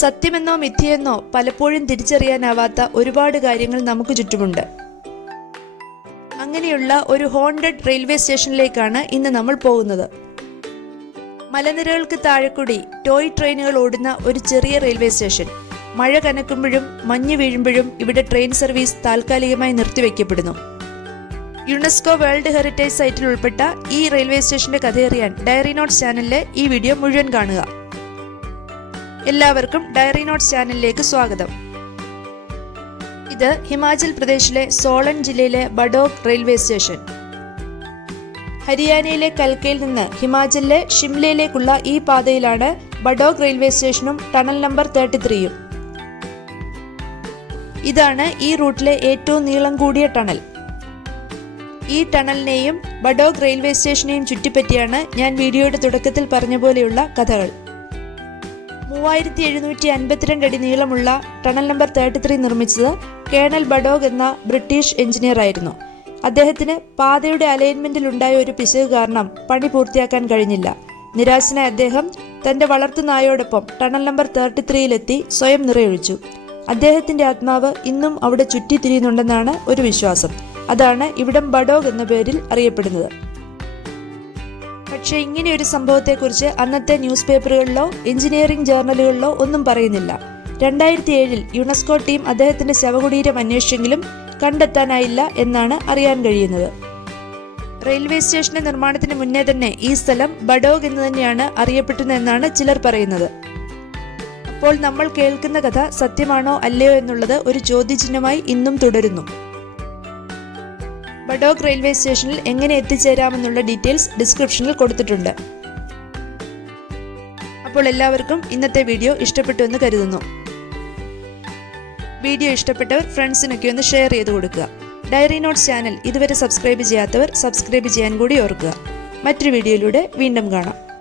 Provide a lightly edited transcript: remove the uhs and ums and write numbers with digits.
സത്യമെന്നോ മിഥ്യയെന്നോ പലപ്പോഴും തിരിച്ചറിയാനാവാത്ത ഒരുപാട് കാര്യങ്ങൾ നമുക്ക് ചുറ്റുമുണ്ട്. അങ്ങനെയുള്ള ഒരു ഹോണ്ടഡ് റെയിൽവേ സ്റ്റേഷനിലേക്കാണ് ഇന്ന് നമ്മൾ പോകുന്നത്. മലനിരകൾക്ക് താഴെക്കൂടി ടോയ് ട്രെയിനുകൾ ഓടുന്ന ഒരു ചെറിയ റെയിൽവേ സ്റ്റേഷൻ. മഴ കനക്കുമ്പോഴും മഞ്ഞ് വീഴുമ്പോഴും ഇവിടെ ട്രെയിൻ സർവീസ് താൽക്കാലികമായി നിർത്തിവെക്കപ്പെടുന്നു. യുനെസ്കോ വേൾഡ് ഹെറിറ്റേജ് സൈറ്റിൽ ഉൾപ്പെട്ട ഈ റെയിൽവേ സ്റ്റേഷന്റെ കഥയറിയാൻ ഡയറി നോട്ട്സ് ചാനലിലെ ഈ വീഡിയോ മുഴുവൻ കാണുക. എല്ലാവർക്കും ഡയറി നോട്ട്സ് ചാനലിലേക്ക് സ്വാഗതം. ഇത് ഹിമാചൽ പ്രദേശിലെ സോളൻ ജില്ലയിലെ ബഡോഗ് റെയിൽവേ സ്റ്റേഷൻ. ഹരിയാനയിലെ കൽക്കയിൽ നിന്ന് ഹിമാചലിലെ ഷിംലയിലേക്കുള്ള ഈ പാതയിലാണ് ബഡോഗ് റെയിൽവേ സ്റ്റേഷനും ടണൽ നമ്പർ 33യും. ഇതാണ് ഈ റൂട്ടിലെ ഏറ്റവും നീളം കൂടിയ ടണൽ. ഈ ടണലിനെയും ബഡോഗ് റെയിൽവേ സ്റ്റേഷനെയും ചുറ്റിപ്പറ്റിയാണ് ഞാൻ വീഡിയോയുടെ തുടക്കത്തിൽ പറഞ്ഞ പോലെയുള്ള കഥകൾ. 3752 അടി നീളമുള്ള ടണൽ നമ്പർ 33 നിർമ്മിച്ചത് കേണൽ ബഡോഗ് എന്ന ബ്രിട്ടീഷ് എഞ്ചിനീയർ ആയിരുന്നു. അദ്ദേഹത്തിന് പാതയുടെ അലൈൻമെന്റിൽ ഉണ്ടായ ഒരു പിശക് കാരണം പണി പൂർത്തിയാക്കാൻ കഴിഞ്ഞില്ല. നിരാശനായ അദ്ദേഹം തന്റെ വളർത്തുനായോടൊപ്പം ടണൽ നമ്പർ 33-ലെത്തി സ്വയം നിറയൊഴിച്ചു. അദ്ദേഹത്തിന്റെ ആത്മാവ് ഇന്നും അവിടെ ചുറ്റിത്തിരിയുന്നുണ്ടെന്നാണ് ഒരു വിശ്വാസം. അതാണ് ഇവിടം ബഡോഗ് എന്ന പേരിൽ അറിയപ്പെടുന്നത്. പക്ഷേ ഇങ്ങനെ ഒരു സംഭവത്തെക്കുറിച്ച് അന്നത്തെ ന്യൂസ് പേപ്പറുകളിലോ എഞ്ചിനീയറിംഗ് ജേർണലുകളിലോ ഒന്നും പറയുന്നില്ല. 2007-ൽ യുനെസ്കോ ടീം അദ്ദേഹത്തിന്റെ ശവകുടീരം അന്വേഷിച്ചെങ്കിലും കണ്ടെത്താനായില്ല എന്നാണ് അറിയാൻ കഴിയുന്നത്. റെയിൽവേ സ്റ്റേഷന്റെ നിർമ്മാണത്തിന് മുന്നേ തന്നെ ഈ സ്ഥലം ബഡോഗ് എന്ന് തന്നെയാണ് അറിയപ്പെടുന്നതെന്നാണ് ചിലർ പറയുന്നത്. അപ്പോൾ നമ്മൾ കേൾക്കുന്ന കഥ സത്യമാണോ അല്ലയോ എന്നുള്ളത് ഒരു ചോദ്യചിഹ്നമായി ഇന്നും തുടരുന്നു. ബഡോഗ് റെയിൽവേ സ്റ്റേഷനിൽ എങ്ങനെ എത്തിച്ചേരാമെന്നുള്ള ഡീറ്റെയിൽസ് ഡിസ്ക്രിപ്ഷനിൽ കൊടുത്തിട്ടുണ്ട്. അപ്പോൾ എല്ലാവർക്കും ഇന്നത്തെ വീഡിയോ ഇഷ്ടപ്പെട്ടു എന്ന് കരുതുന്നു. വീഡിയോ ഇഷ്ടപ്പെട്ടവർ ഫ്രണ്ട്സിനൊക്കെ ഒന്ന് ഷെയർ ചെയ്ത് കൊടുക്കുക. ഡയറി നോട്ട്സ് ചാനൽ ഇതുവരെ സബ്സ്ക്രൈബ് ചെയ്യാത്തവർ സബ്സ്ക്രൈബ് ചെയ്യാൻ കൂടി ഓർക്കുക. മറ്റൊരു വീഡിയോയിലൂടെ വീണ്ടും കാണാം.